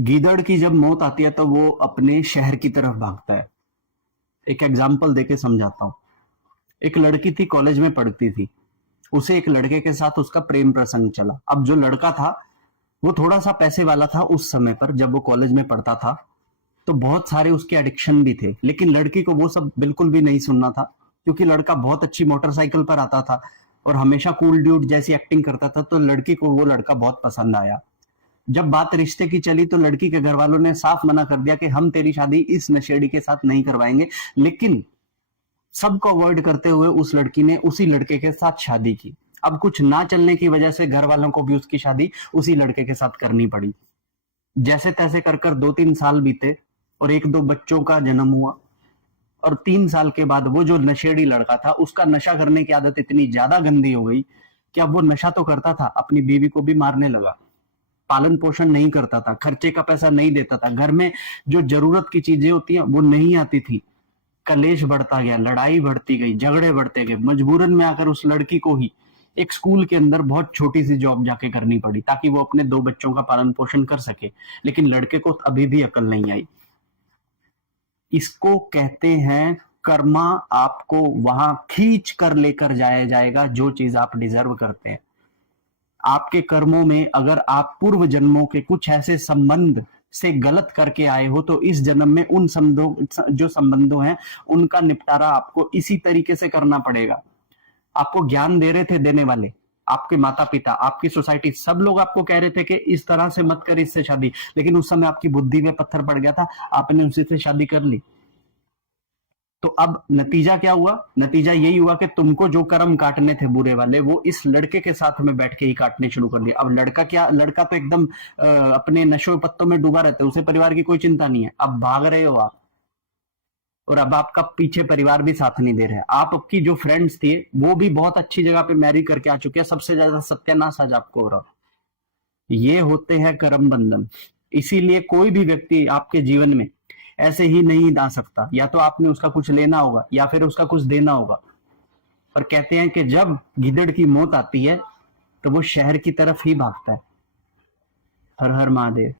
गीदड़ की जब मौत आती है तो वो अपने शहर की तरफ भागता है। एक एग्जाम्पल देके समझाता हूँ। एक लड़की थी, कॉलेज में पढ़ती थी। उसे एक लड़के के साथ उसका प्रेम प्रसंग चला। अब जो लड़का था वो थोड़ा सा पैसे वाला था उस समय पर, जब वो कॉलेज में पढ़ता था। तो बहुत सारे उसके एडिक्शन भी थे, लेकिन लड़की को वो सब बिल्कुल भी नहीं सुनना था, क्योंकि लड़का बहुत अच्छी मोटरसाइकिल पर आता था और हमेशा कूल ड्यूड जैसी एक्टिंग करता था। तो लड़की को वो लड़का बहुत पसंद आया। जब बात रिश्ते की चली तो लड़की के घर वालों ने साफ मना कर दिया कि हम तेरी शादी इस नशेड़ी के साथ नहीं करवाएंगे। लेकिन सबको अवॉइड करते हुए उस लड़की ने उसी लड़के के साथ शादी की। अब कुछ ना चलने की वजह से घर वालों को भी उसकी शादी उसी लड़के के साथ करनी पड़ी। जैसे तैसे कर कर 2-3 साल बीते और 1-2 बच्चों का जन्म हुआ। और 3 साल के बाद वो जो नशेड़ी लड़का था, उसका नशा करने की आदत इतनी ज्यादा गंदी हो गई कि अब वो नशा तो करता था, अपनी बीवी को भी मारने लगा। पालन पोषण नहीं करता था, खर्चे का पैसा नहीं देता था, घर में जो जरूरत की चीजें होती हैं वो नहीं आती थी। कलेश बढ़ता गया, लड़ाई बढ़ती गई, झगड़े बढ़ते गए। मजबूरन में आकर उस लड़की को ही एक स्कूल के अंदर बहुत छोटी सी जॉब जाके करनी पड़ी, ताकि वो अपने 2 बच्चों का पालन पोषण कर सके। लेकिन लड़के को अभी भी अकल नहीं आई। इसको कहते हैं कर्मा। आपको वहां खींच कर लेकर जाया जाएगा जो चीज आप डिजर्व करते हैं। आपके कर्मों में अगर आप पूर्व जन्मों के कुछ ऐसे संबंध से गलत करके आए हो तो इस जन्म में उन संबंधों हैं उनका निपटारा आपको इसी तरीके से करना पड़ेगा। आपको ज्ञान दे रहे थे देने वाले, आपके माता पिता, आपकी सोसाइटी, सब लोग आपको कह रहे थे कि इस तरह से मत कर, इससे शादी। लेकिन उस समय आपकी बुद्धि में पत्थर पड़ गया था, आपने उसी से शादी कर ली। तो अब नतीजा क्या हुआ? नतीजा यही हुआ कि तुमको जो कर्म काटने थे बुरे वाले, वो इस लड़के के साथ में बैठ के ही काटने शुरू कर दिए। अब लड़का क्या, लड़का तो एकदम अपने नशो पत्तों में डूबा रहता है, उसे परिवार की कोई चिंता नहीं है। अब भाग रहे हो आप, और अब आपका पीछे परिवार भी साथ नहीं दे रहे। आपकी जो फ्रेंड्स थे वो भी बहुत अच्छी जगह पे मैरी करके आ चुके हैं, सबसे ज्यादा सत्यानाश आज आपको हो रहा। ये होते हैं कर्म बंधन। इसीलिए कोई भी व्यक्ति आपके जीवन में ऐसे ही नहीं आ सकता। या तो आपने उसका कुछ लेना होगा या फिर उसका कुछ देना होगा। और कहते हैं कि जब गिदड़ की मौत आती है तो वो शहर की तरफ ही भागता है। हर हर महादेव।